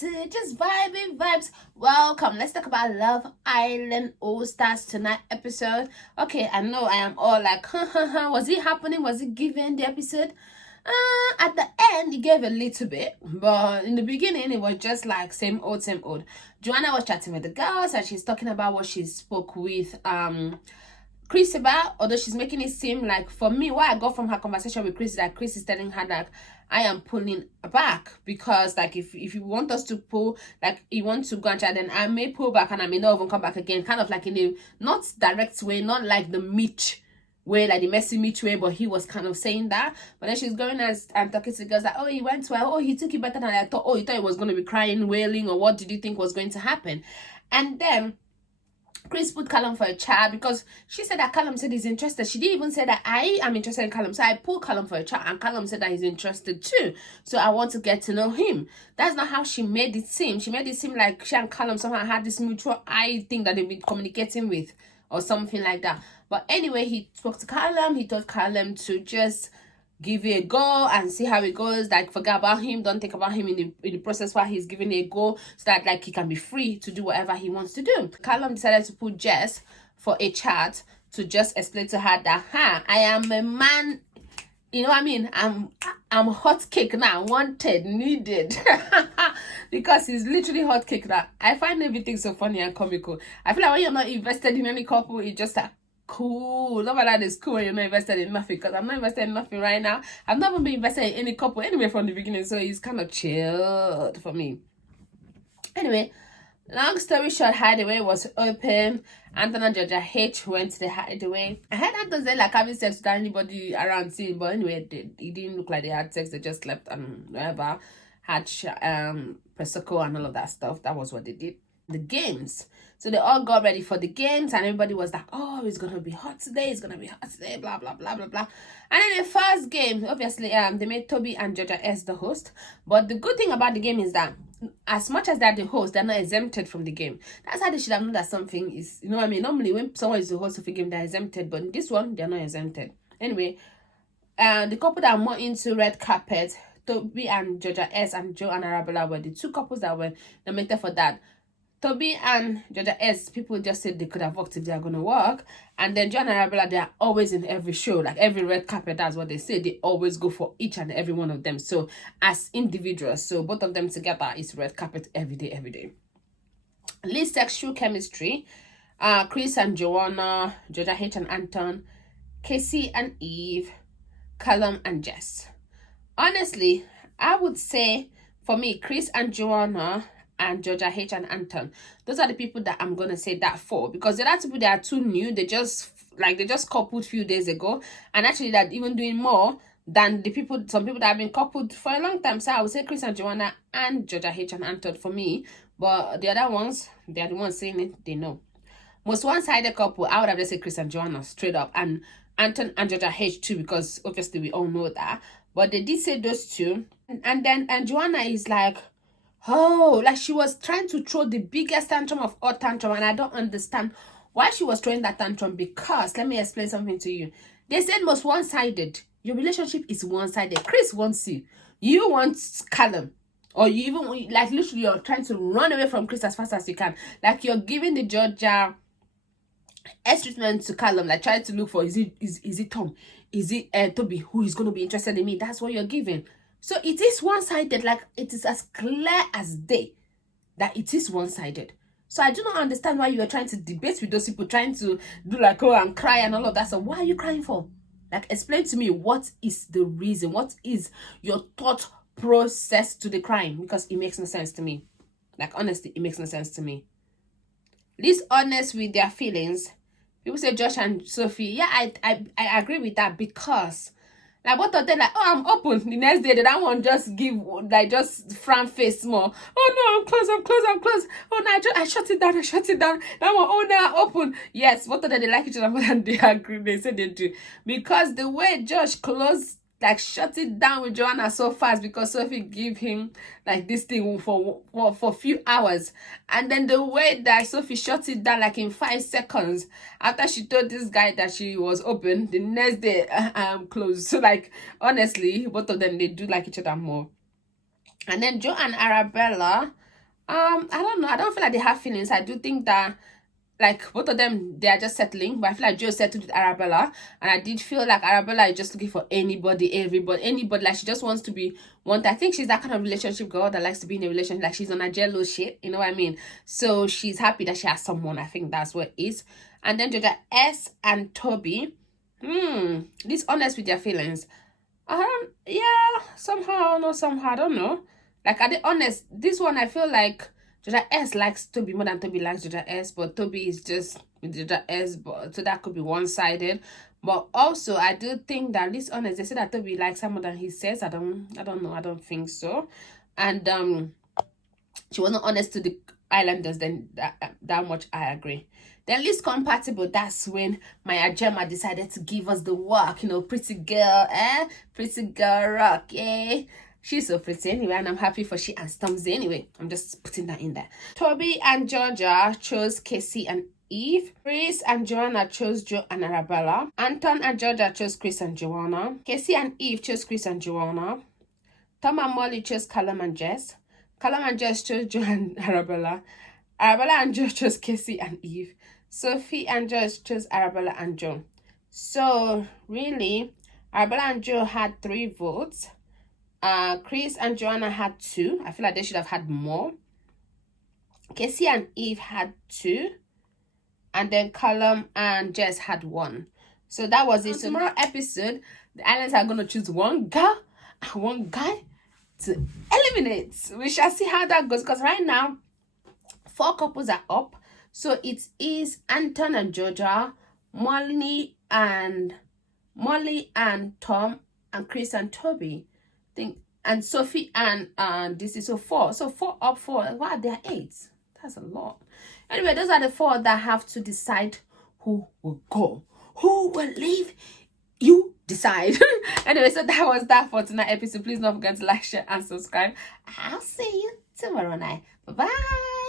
to just vibing vibes. Welcome. Let's talk about Love Island All Stars tonight episode. Okay, I know I am all like, was it happening? Was it given the episode? At the end, it gave a little bit, but in the beginning, it was just like same old, same old. Joanna was chatting with the girls, and she's talking about what she spoke with Chris about, although she's making it seem like, for me, what I got from her conversation with Chris is that Chris is telling her that I am pulling back, because like if you want us to pull, like you want to go and chat, then I may pull back and I may not even come back again, kind of like in a not direct way, not like the Mitch way, like the messy Mitch way, but he was kind of saying that. But then she's going as and talking to the girls like, oh, he went well, oh, he took it better than I thought, oh, you thought he was going to be crying, wailing, or what did you think was going to happen? And then Chris put Callum for a chat because she said that Callum said he's interested. She didn't even say that I am interested in Callum. So I pulled Callum for a chat and Callum said that he's interested too. So I want to get to know him. That's not how she made it seem. She made it seem like she and Callum somehow had this mutual I think that they've been communicating with or something like that. But anyway, he spoke to Callum. He told Callum to just give it a go and see how it goes. Like, forget about him, don't think about him in the process while he's giving it a go, so that like he can be free to do whatever he wants to do. Callum decided to put Jess for a chat to just explain to her that I am a man, you know what I mean, I'm hot cake now, wanted, needed. Because he's literally hot cake now. I find everything so funny and comical. I feel like when you're not invested in any couple, it's just like cool. Love Island is cool when you're not invested in nothing, because I'm not invested in nothing right now. I've never been invested in any couple anyway from the beginning, so he's kind of chilled for me. Anyway, long story short, Hideaway was open. Anton and Georgia H went to the Hideaway. I heard Anton say like having sex with anybody around scene, but anyway, it didn't look like they had sex. They just slept and whatever, had Prosecco and all of that stuff. That was what they did. The games. So they all got ready for the games and everybody was like, oh, it's gonna be hot today, it's gonna be hot today, blah blah blah blah blah. And then the first game, obviously they made Toby and Georgia S the host. But the good thing about the game is that as much as they're the host, they're not exempted from the game. That's how they should have known that something is, you know what I mean? Normally when someone is the host of a game, they're exempted, but in this one they're not exempted. Anyway, the couple that are more into red carpet, Toby and Georgia S and Joe and Arabella, were the two couples that were nominated for that. Toby and Georgia S, people just said they could have worked if they are going to work. And then Joe and Arabella, they are always in every show. Like every red carpet, that's what they say. They always go for each and every one of them. So as individuals, so both of them together is red carpet every day, every day. Least sexual chemistry. Chris and Joanna, Georgia H and Anton, Casey and Eve, Callum and Jess. Honestly, I would say for me, Chris and Joanna and Georgia H and Anton, those are the people that I'm gonna say that for, because the other people, they are too new. They just coupled few days ago, and actually they're even doing more than some people that have been coupled for a long time. So I would say Chris and Joanna and Georgia H and Anton for me. But the other ones, they are the ones saying it, they know. Most one-sided couple, I would have just said Chris and Joanna straight up, and Anton and Georgia H too, because obviously we all know that. But they did say those two, and Joanna is like, oh, like she was trying to throw the biggest tantrum of all tantrum, and I don't understand why she was throwing that tantrum, because let me explain something to you. They said most one-sided. Your relationship is one-sided. Chris wants you want Callum, or you even like literally you're trying to run away from Chris as fast as you can. Like you're giving the Georgia S treatment to Callum, like trying to look for is it Tom, is it Toby who is going to be interested in me. That's what you're giving. So it is one-sided. Like it is as clear as day that it is one-sided. So I do not understand why you are trying to debate with those people, trying to do like, oh, and cry and all of that. So what are you crying for? Like, explain to me, what is the reason? What is your thought process to the crying? Because it makes no sense to me. Like, honestly, it makes no sense to me. Least honest with their feelings. People say Josh and Sophie. Yeah, I agree with that, because like both of them like, oh, I'm open. The next day, that one just give like just frown face more. Oh no, I'm close. Oh no, I shut it down. That one, oh no, I'm open. Yes, both of them, they like each other more than they agree. They say they do, because the way Josh closed, like shut it down with Joanna so fast, because Sophie gave him like this thing for a few hours, and then the way that Sophie shut it down like in 5 seconds after she told this guy that she was open, the next day I'm closed. So like honestly, both of them, they do like each other more. And then Joe and Arabella, I don't know. I don't feel like they have feelings. I do think that like both of them, they are just settling, but I feel like Joe settled with Arabella, and I did feel like Arabella is just looking for anybody, like she just wants to be wanted. I think she's that kind of relationship girl that likes to be in a relationship, like she's on a jealous shit, you know what I mean? So she's happy that she has someone. I think that's what it is. And then Georgia S and Toby, dishonest with their feelings. Yeah, somehow, no, somehow, I don't know. Like, are they honest? This one, I feel like Georgia S likes Toby more than Toby likes Georgia S, but Toby is just with Georgia S, but so that could be one-sided. But also, I do think that, at least honest, they say that Toby likes her more than he says. I don't know. I don't think so. And she wasn't honest to the islanders. Then that much I agree. Then least compatible, that's when Maya Jama decided to give us the work, you know, pretty girl, pretty girl rock, yeah. She's so pretty anyway, and I'm happy for she and Stormzy anyway. I'm just putting that in there. Toby and Georgia chose Casey and Eve. Chris and Joanna chose Joe and Arabella. Anton and Georgia chose Chris and Joanna. Casey and Eve chose Chris and Joanna. Tom and Molly chose Callum and Jess. Callum and Jess chose Joe and Arabella. Arabella and Joe chose Casey and Eve. Sophie and Joyce chose Arabella and Joe. So really, Arabella and Joe had 3 votes. Chris and Joanna had 2. I feel like they should have had more. Casey and Eve had 2. And then Callum and Jess had 1. So that was it. So tomorrow episode, the islands are going to choose one girl and one guy to eliminate. We shall see how that goes, because right now 4 couples are up. So it is Anton and Georgia, Molly and Tom, and Chris and Toby, and Sophie and this is so 4. So 4 up, 4. Wow, there are 8. That's a lot. Anyway, those are the 4 that have to decide who will go, who will leave. You decide. Anyway, so that was that for tonight episode. Please don't forget to like, share, and subscribe. I'll see you tomorrow night. Bye bye.